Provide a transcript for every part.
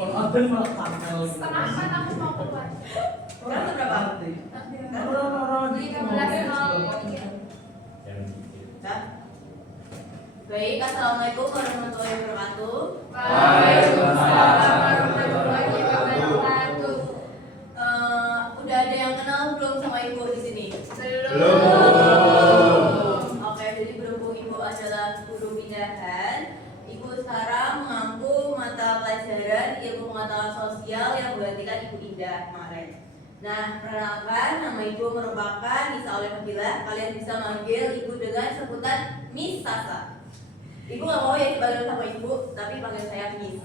Ada malah panel. Setengah kan aku mau keluar. Kurang berapa? Orang-orang Di 13 mau Dah. Baik, assalamualaikum warahmatullahi wabarakatuh. Waalaikumsalam warahmatullahi wabarakatuh. Udah ada yang kenal belum sama ibu di sini? Belum. Oke, jadi berhubung ibu adalah guru pindahan, ibu sekarang mengampu mata pelajaran ilmu pengetahuan sosial yang menggantikan ibu Indah kemarin. Nah, perkenalkan, nama ibu merupakan Nisa oleh Fadilah. Kalian bisa manggil ibu dengan sebutan Miss Sasa. Ibu nggak mau ya dipanggil sama ibu, tapi panggil saya Miss.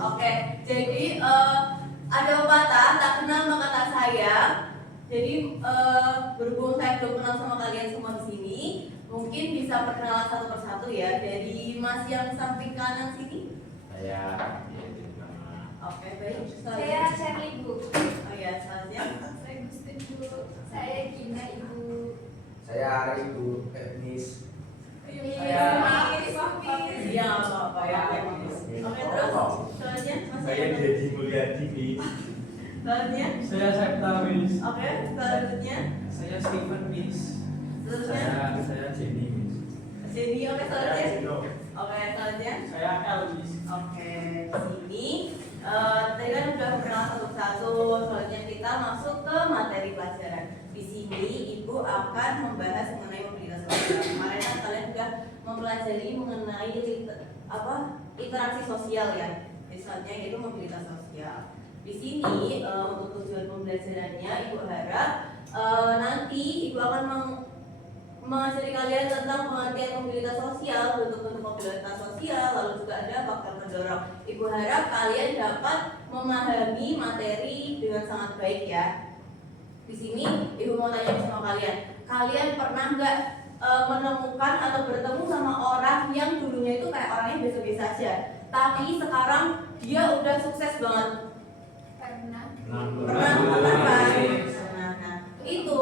Oke, jadi ada pepatah tak kenal maka tak sayang. Jadi berhubung saya belum kenal sama kalian semua di sini, mungkin bisa perkenalan satu persatu ya. Dari Mas yang samping kanan sini. Saya Oke, baik. Saya Shirley Bu. Oh ya, selanjutnya. Saya Gustin Bu. Saya Gina Ibu. Saya Ari Bu Etnis. Iya, Iya, apa ya? Oke, terus selanjutnya Mas. Saya Dedi Mulyadi Miss. Selanjutnya. Saya Septa Miss. Oke, selanjutnya. Saya Steven Miss. Selanjutnya. Saya Jenny Miss. Jadi oke selanjutnya. Oke, selanjutnya. Saya El Miss. Oke, di sini tadi kan udah perkenalan satu-satu. Selanjutnya kita masuk ke materi pelajaran. Di sini ibu akan membahas mengenai mobilitas sosial. Kemarin kan kalian sudah mempelajari mengenai interaksi sosial ya. Jadi selanjutnya itu mobilitas sosial. Di sini untuk tujuan pembelajarannya ibu harap nanti ibu akan mengajari kalian tentang pengertian mobilitas sosial, bentuk-bentuk mobilitas sosial, lalu juga ada faktor pendorong. Ibu harap kalian dapat memahami materi dengan sangat baik ya. Di sini ibu mau tanya sama kalian pernah nggak menemukan atau bertemu sama orang yang dulunya itu kayak orangnya biasa-biasa aja, tapi sekarang dia udah sukses banget? Karena Pernah. Nah, itu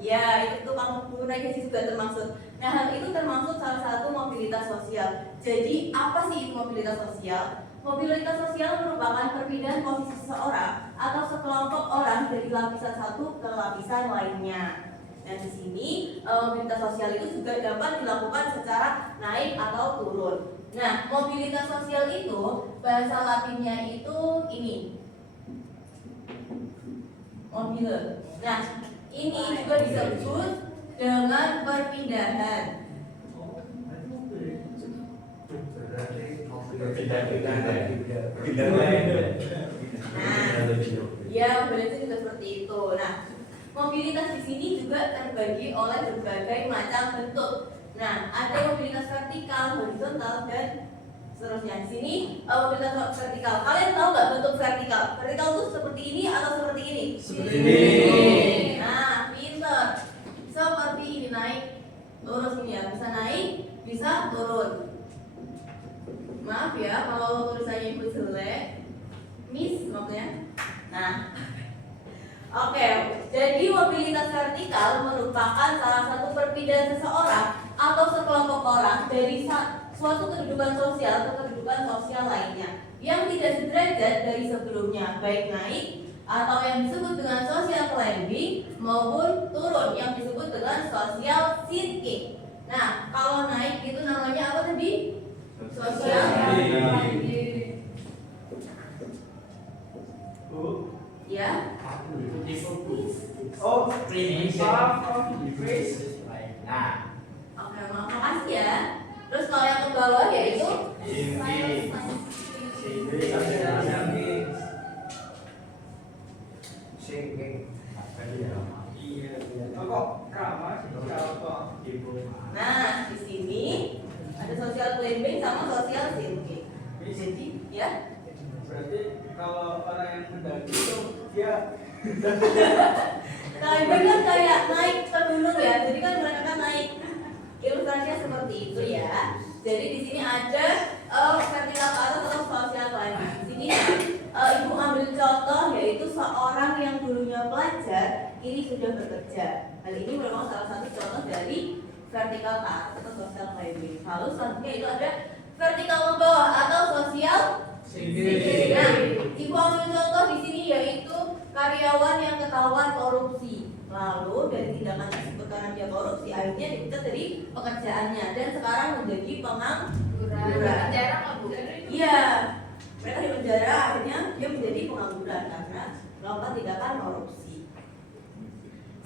ya, itu tukang naik gaji juga termasuk. Nah, hal itu termasuk salah satu mobilitas sosial. Jadi, apa sih itu mobilitas sosial? Mobilitas sosial merupakan perpindahan posisi seseorang atau sekelompok orang dari lapisan satu ke lapisan lainnya. Dan di sini, mobilitas sosial itu juga dapat dilakukan secara naik atau turun. Nah, mobilitas sosial itu bahasa Latinnya itu ini, mobile. Nah, ini juga disebut dengan perpindahan. Ya, mobilitas juga seperti itu. Nah, mobilitas di sini juga terbagi oleh berbagai macam bentuk. Nah, ada mobilitas vertikal, horizontal, dan seterusnya. Di sini mobilitas vertikal. Kalian tahu nggak bentuk vertikal? Vertikal itu seperti ini atau seperti ini? Seperti ini. Nah, pinter. Seperti ini, naik, turun sini ya. Bisa naik, bisa turun. Maaf ya kalau tulisannya ibu jelek, Miss maksudnya. Nah, oke. Jadi mobilitas vertikal merupakan salah satu perpindahan seseorang atau sekelompok orang dari suatu kedudukan sosial ke kedudukan sosial lainnya yang tidak sederajat dari sebelumnya, baik naik atau yang disebut dengan social climbing maupun turun yang disebut dengan social sinking. Nah, kalau naik itu namanya apa tadi? Social climbing. Ya. Oh, nah, Oke, makasih ya. Terus kalau yang ke bawah yaitu nah, di sini ada social climbing sama social sinking. Jadi, ya. Berarti kalau orang yang mendaki itu dia Climbing kan kayak naik ke gunung ya. Jadi kan mereka kan naik. Ilustrasinya seperti itu ya. Jadi di sini ada vertikal ke atas atau social climbing. Di sini ibu ambil contoh yaitu seorang yang dulunya pelajar ini sudah bekerja. Hal ini merupakan salah satu contoh dari vertikal ke atas atau social climbing. Lalu selanjutnya itu ada vertikal membawah atau sosial Sini. Nah, Ibu ambil contoh di sini yaitu karyawan yang ketahuan korupsi. Lalu dari tindakan tersebut karena dia korupsi, akhirnya dipecat dari pekerjaannya dan sekarang menjadi pengangguran. Penjara nggak Bu? Iya, mereka di penjara akhirnya dia menjadi pengangguran karena melakukan tindakan korupsi.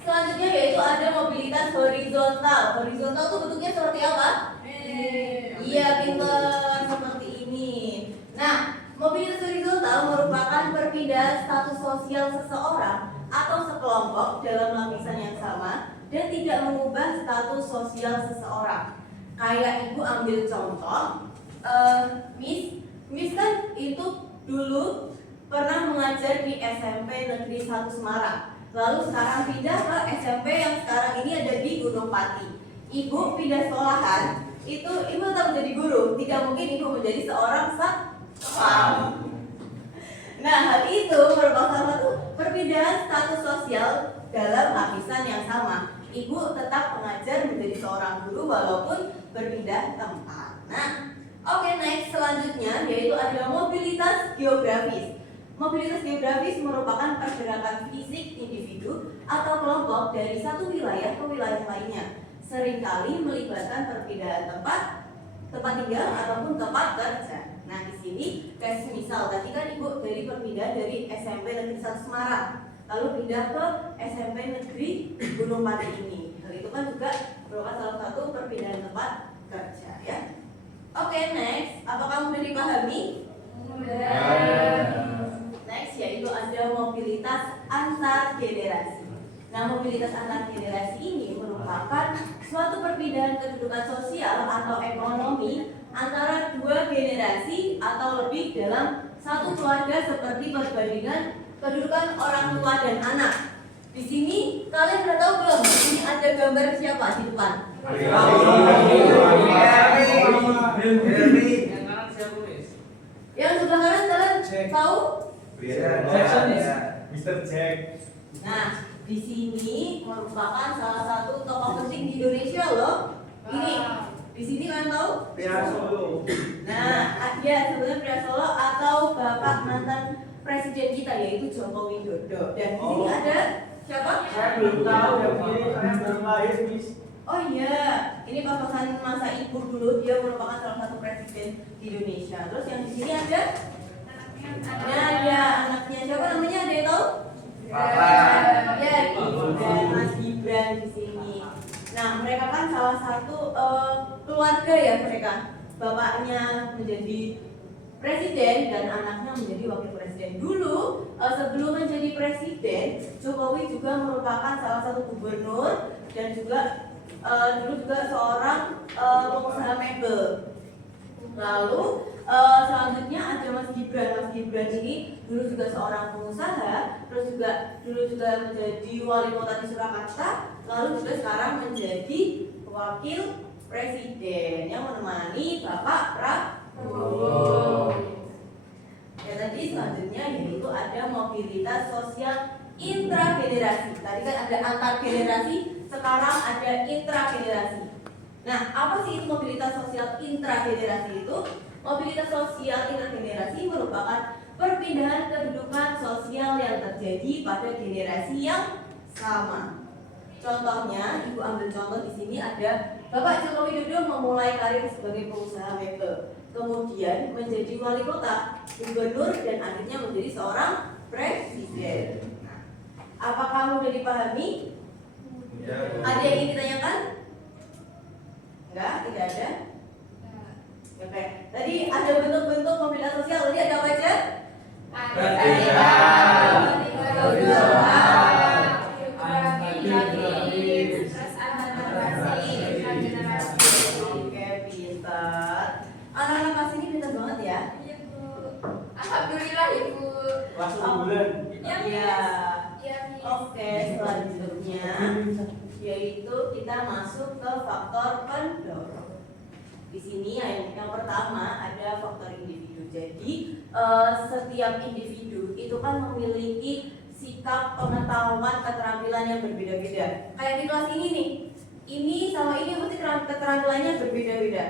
Selanjutnya yaitu ada mobilitas horizontal. Horizontal itu bentuknya seperti apa? Iya, pinter, seperti ini. Nah, mobilitas horizontal merupakan perpindahan status sosial seseorang atau sekelompok dalam lapisan yang sama dan tidak mengubah status sosial seseorang. Kayak Ibu ambil contoh, Miss kan itu dulu pernah mengajar di SMP Negeri 1 Semarang. Lalu sekarang pindah ke SMP yang sekarang ini ada di Gunung Pati. Ibu pindah sekolahan, itu Ibu tetap menjadi guru. Tidak mungkin Ibu menjadi seorang satpam. Nah, hal itu merupakan salah satu perpindahan status sosial dalam lapisan yang sama. Ibu tetap mengajar menjadi seorang guru walaupun berpindah tempat. Nah, oke, next selanjutnya yaitu ada mobilitas geografis. Mobilitas geografis merupakan pergerakan fisik individu atau kelompok dari satu wilayah ke wilayah lainnya. Seringkali melibatkan perpindahan tempat tinggal ataupun tempat kerja. Nah, di sini kayak misal tadi kan Ibu dari perpindahan dari SMP Negeri 1 Semarang lalu pindah ke SMP Negeri Gunung Pati ini. Hal itu kan juga merupakan salah satu perpindahan tempat kerja ya. Oke, next, apakah mudah dipahami? Next yaitu ada mobilitas antar generasi. Nah, mobilitas antar generasi ini merupakan suatu perpindahan kedudukan sosial atau ekonomi antara dua generasi atau lebih dalam satu keluarga seperti perbandingan kedudukan orang tua dan anak. Di sini kalian sudah tahu belum? Di sini ada gambar siapa di depan? Yang kanan siapa, Miss? Yang sebelah kanan kalian tahu? Jackson, Mr. Jack. Nah, di sini merupakan salah satu tokoh penting di Indonesia loh. Ini di sini kalian tahu? Pria Solo. Nah, ya sebenarnya Pria Solo atau bapak mantan presiden kita yaitu Joko Widodo. Dan di sini ada siapa? Saya belum tahu yang ini, saya belum lahir, Miss. Oh iya, ini pas-pasan masa ibu dulu dia merupakan salah satu presiden di Indonesia. Terus yang di sini ada? Nah, ya anaknya siapa namanya? Ada yang tahu? Ya, Gibran, Mas Gibran di sini. Nah, mereka kan salah satu keluarga ya mereka. Bapaknya menjadi presiden dan anaknya menjadi wakil presiden. Dulu sebelum menjadi presiden, Jokowi juga merupakan salah satu gubernur dan juga dulu juga seorang pengusaha mebel. Lalu selanjutnya ada Mas Gibran. Mas Gibran ini dulu juga seorang pengusaha, terus dulu juga menjadi wali kota di Surakarta, lalu juga sekarang menjadi wakil presiden yang menemani Bapak Prabowo. Ya tadi selanjutnya yaitu ada mobilitas sosial intragenerasi. Tadi kan ada antar generasi, sekarang ada intragenerasi. Nah, apa sih itu mobilitas sosial intragenerasi itu? Mobilitas sosial intragenerasi merupakan perpindahan kedudukan sosial yang terjadi pada generasi yang sama. Contohnya, Ibu ambil contoh di sini ada Bapak Joko Widodo memulai karir sebagai pengusaha mebel, kemudian menjadi wali kota, gubernur, dan akhirnya menjadi seorang presiden. Nah, apakah mudah dipahami? Ada yang ingin ditanyakan? Enggak, tidak ada. Oke, tadi ada bentuk-bentuk mobilitas sosial. Tadi ada apa aja? Oke, pintar. Anak-anak kelas ini pintar banget ya. Iya Bu. Alhamdulillah ya Bu. Kelas bulan. Ya, Miss. Iya. Ya, Miss. Oke, selanjutnya yaitu kita masuk ke faktor pendorong. Di sini yang pertama ada faktor individu. Jadi setiap individu itu kan memiliki sikap, pengetahuan, keterampilan yang berbeda-beda. Kayak di kelas ini nih, ini sama ini pasti keterampilannya berbeda-beda.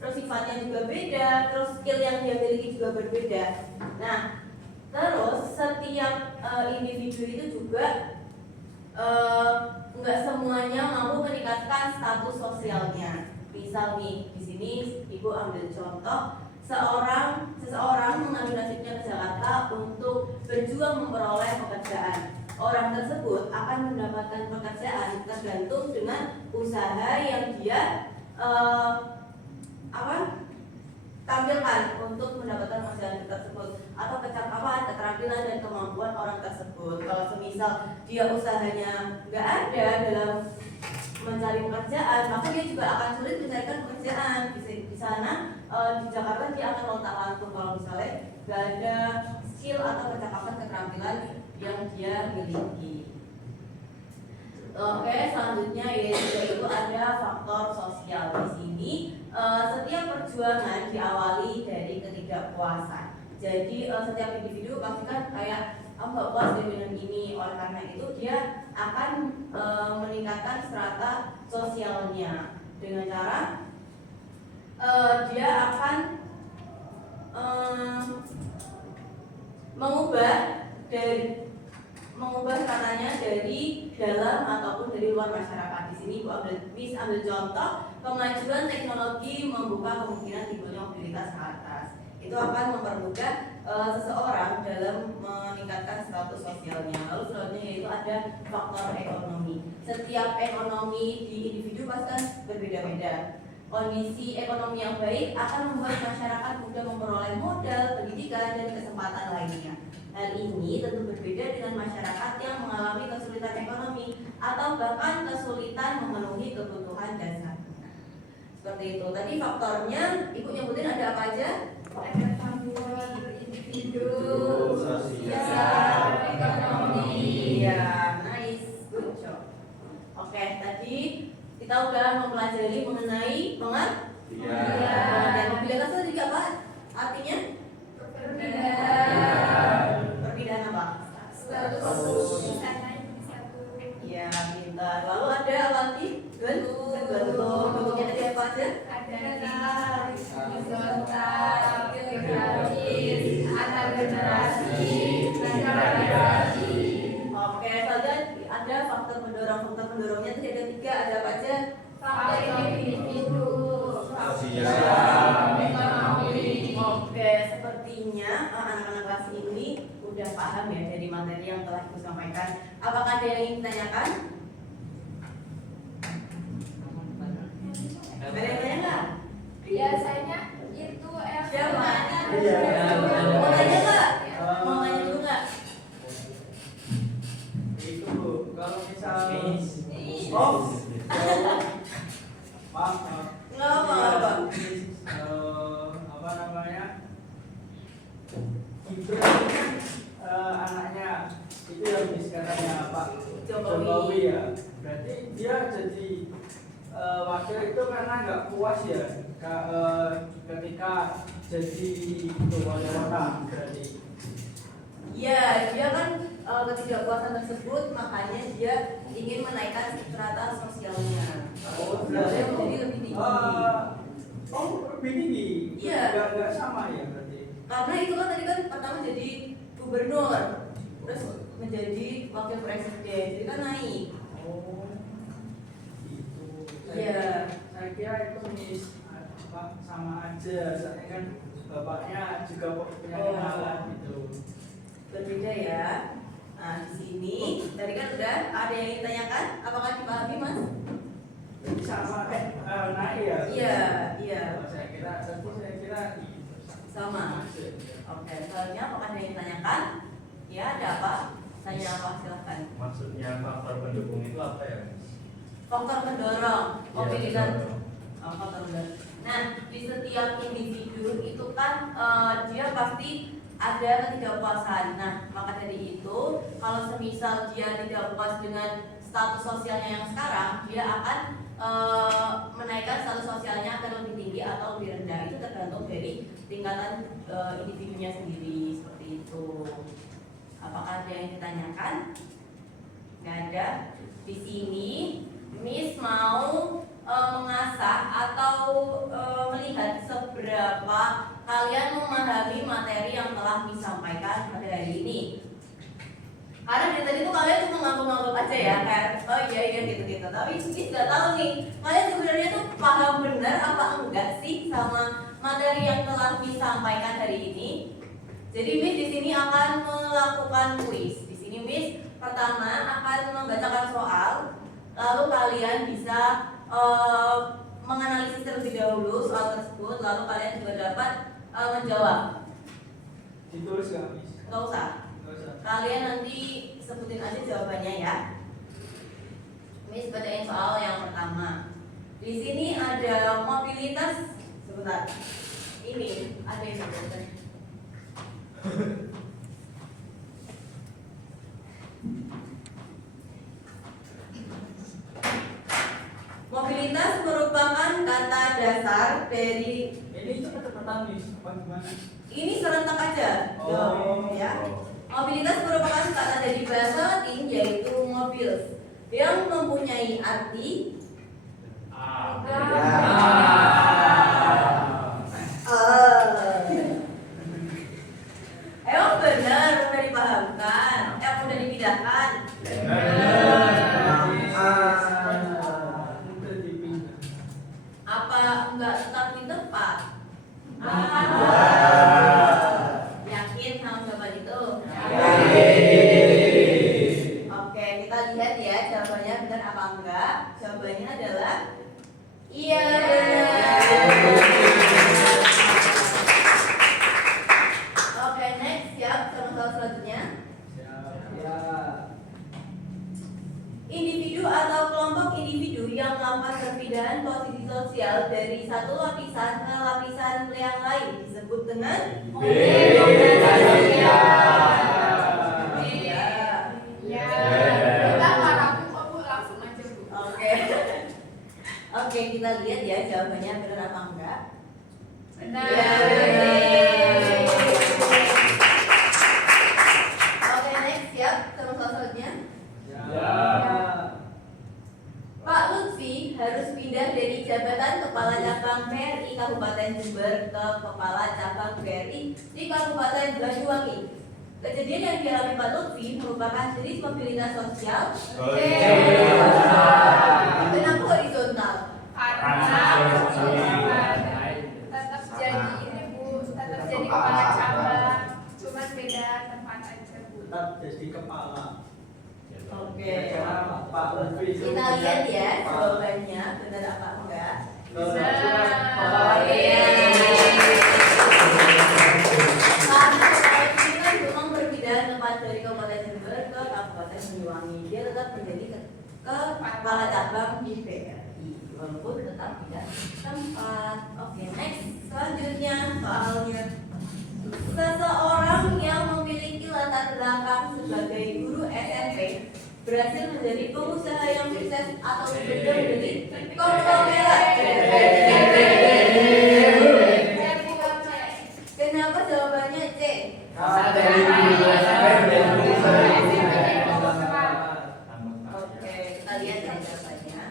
terus sifatnya juga beda, terus skill yang dia miliki juga berbeda. Nah, terus setiap individu itu juga nggak semuanya mampu meningkatkan status sosialnya. Misal nih, di sini Ibu ambil contoh seseorang mengambil nasibnya ke Jakarta untuk berjuang memperoleh pekerjaan. Orang tersebut akan mendapatkan pekerjaan tergantung dengan usaha yang dia tampilkan untuk mendapatkan pekerjaan tersebut, atau kecakapan, keterampilan dan kemampuan orang tersebut. Kalau semisal dia usahanya nggak ada dalam mencari pekerjaan, maka dia juga akan sulit mencarikan pekerjaan. Di sana di Jakarta dia akan lontar lantung kalau misalnya nggak ada skill atau kecakapan, keterampilan yang dia miliki. Oke, selanjutnya yaitu ada faktor sosial. Di sini setiap perjuangan diawali dari ketidakpuasan. Jadi setiap individu pasti kan kayak nggak puas dengan ini, oleh karena itu dia akan meningkatkan strata sosialnya dengan cara dia akan mengubah stratanya dari dalam ataupun dari luar masyarakat. Di sini ambil contoh, kemajuan teknologi membuka kemungkinan timbulnya mobilitas ke atas. Itu akan mempermudah seseorang dalam meningkatkan status sosialnya. Lalu selanjutnya yaitu ada faktor ekonomi. Setiap ekonomi di individu pasti kan berbeda-beda. Kondisi ekonomi yang baik akan membuat masyarakat mudah memperoleh modal, pendidikan, dan kesempatan lainnya. Hal ini tentu berbeda dengan masyarakat yang mengalami kesulitan ekonomi atau bahkan kesulitan memenuhi kebutuhan dasarnya. Seperti itu. Tadi faktornya, Ibu nyebutin ada apa aja? Ada faktor individu, sosial, ekonomi. Iya, nice, good job. Oke, tadi kita udah mempelajari mengenai pengertian mobilitas itu juga apa? Artinya? Perbedaan apa? Status di sana ini satu. Ya, pintar. Lalu ada apa lagi? Bentuk. Bentuknya tadi apa aja? Ada horizontal, geografis, antar generasi, generasi. Oke, saja ada faktor pendorong. Faktor pendorongnya tadi ada 3. Ada apa aja? Faktor individu, sosial, ekonomi. Oke, sepertinya anak-anak kelas ini udah paham ya dari materi yang telah Ibu sampaikan. Apakah ada yang ingin ditanyakan? Ada yang tanya nggak? Biasanya itu Siapa? Iya. Mau tanya nggak? Mau tanya dulu nggak? Itu kalau misal Oh. maaf Nggak apa-apa. Apa namanya, Gibran kan anaknya itu yang katanya Pak Jokowi ya, berarti dia jadi wakil itu karena nggak puas ya ketika jadi wali kota berarti. Ya, dia kan ketidakpuasan tersebut, makanya dia ingin menaikkan strata sosialnya. Oh, Dia menjadi lebih tinggi. Lebih tinggi. Iya. Nggak sama ya berarti. Karena itu kan tadi kan pertama jadi gubernur, terus menjadi wakil presiden, jadi kan naik. Oh, itu. Iya. Saya kira itu sama aja, soalnya kan bapaknya juga punya kenalan gitu. Berbeda ya. Nah, di sini tadi kan udah ada yang ditanyakan, apakah dipahami, Mas? Sama naik ya. Iya. Saya kira Sama. Oke, soalnya apakah ada yang ditanyakan? Ya, ada apa? Tanya apa? Silahkan. Maksudnya faktor pendukung itu apa ya? Faktor pendorong mobilitas. pendorong. Faktor pendorong. Nah, di setiap individu itu kan dia pasti ada ketidakpuasan. Nah, maka dari itu, kalau semisal dia tidak puas dengan status sosialnya yang sekarang, dia akan menaikkan status sosialnya akan lebih tinggi atau lebih rendah. Itu tergantung dari tingkatan individunya sendiri, seperti itu. Apakah ada yang ditanyakan? Nggak ada. Di sini Miss mau mengasah atau melihat seberapa kalian memahami materi yang telah disampaikan pada hari ini. Karena dari tadi tuh kalian cuma ngangguk-ngangguk aja ya, kayak oh iya gitu-gitu. Tapi Miss nggak tahu nih, kalian sebenarnya tuh paham benar apa enggak sih sama materi yang telah disampaikan hari ini? Jadi Miss di sini akan melakukan kuis. Di sini Miss pertama akan membacakan soal, lalu kalian bisa menganalisis terlebih dahulu soal tersebut, lalu kalian juga dapat menjawab. Ditulis nggak, Miss? Nggak usah. Nggak usah. Kalian nanti sebutin aja jawabannya ya. Miss bacain soal yang pertama. Di sini ada mobilitas. Sebentar. Ini ada yang sebentar. Mobilitas merupakan kata dasar dari Ini cepet-cepetan, Miss. Apa gimana? ini serentak aja. Oh. Ya. Mobilitas merupakan kata dari bahasa Latin yaitu mobilis yang mempunyai arti emang benar udah dipahamkan, udah dipindahkan. Udah dipindah. Apa enggak tetap di tempat? Yakin sama jawaban itu? Oke, kita lihat ya jawabannya benar apa enggak. Jawabannya adalah iya benar. Oke, next siap sama soal selanjutnya. Ya. Individu atau kelompok individu yang melakukan perpindahan posisi sosial dari satu lapisan ke lapisan yang lain disebut dengan Iya. Ya, kita nggak ragu kok Bu, langsung aja Bu. Oke. Oke, kita lihat ya jawabannya benar apa enggak. Benar. Iya, oke, next siap sama soal selanjutnya. Ya. Pak Lutfi harus pindah dari jabatan Kepala Cabang BRI Kabupaten Jember ke Kepala Cabang BRI di Kabupaten Banyuwangi. Kejadian yang dialami Pak Lutfi merupakan jenis mobilitas sosial. Kenapa horizontal? Tetap jadi ini Bu, tetap jadi kepala cabang, cuman beda tempat aja Bu. Tetap jadi kepala. Oke. Pak Lutfi. Kita lihat ya jawabannya benar apa enggak. Kepala. Karena Kepala ini kan memang perpindahan tempat dari Kabupaten Jember ke Kabupaten Banyuwangi. Dia tetap menjadi ke kepala cabang di BRI walaupun tetap tidak tempat. Oke, next selanjutnya soalnya. Seseorang yang memiliki latar belakang sebagai guru SMP berhasil menjadi pengusaha yang sukses atau bekerja menjadi konglomerat. Kenapa jawabannya C? Oke, kita lihat ya jawabannya.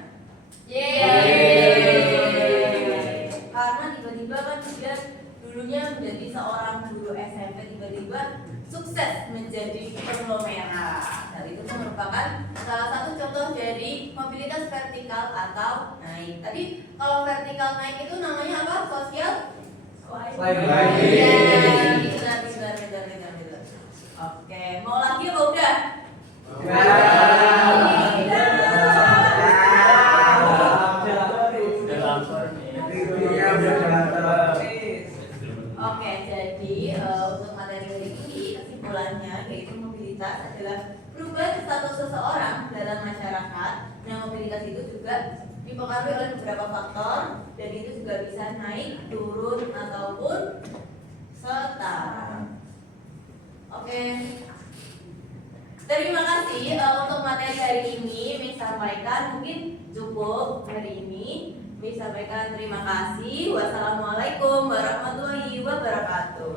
Karena tiba-tiba kan dia dulunya menjadi seorang guru SMP, tiba-tiba sukses menjadi konglomerat. Hal itu merupakan salah satu contoh dari mobilitas vertikal atau naik. Tadi kalau vertikal naik itu namanya apa? Sosial? Benar. Oke, mau lagi apa udah? Udah lapar nih. Oke, jadi untuk materi hari ini kesimpulannya yaitu mobilitas adalah perubahan status seseorang dalam masyarakat. Nah, mobilitas itu juga dipengaruhi oleh beberapa faktor dan itu juga bisa naik, turun ataupun setara. Oke. Terima kasih untuk materi hari ini Miss sampaikan mungkin cukup hari ini. Miss sampaikan terima kasih. Wassalamualaikum warahmatullahi wabarakatuh.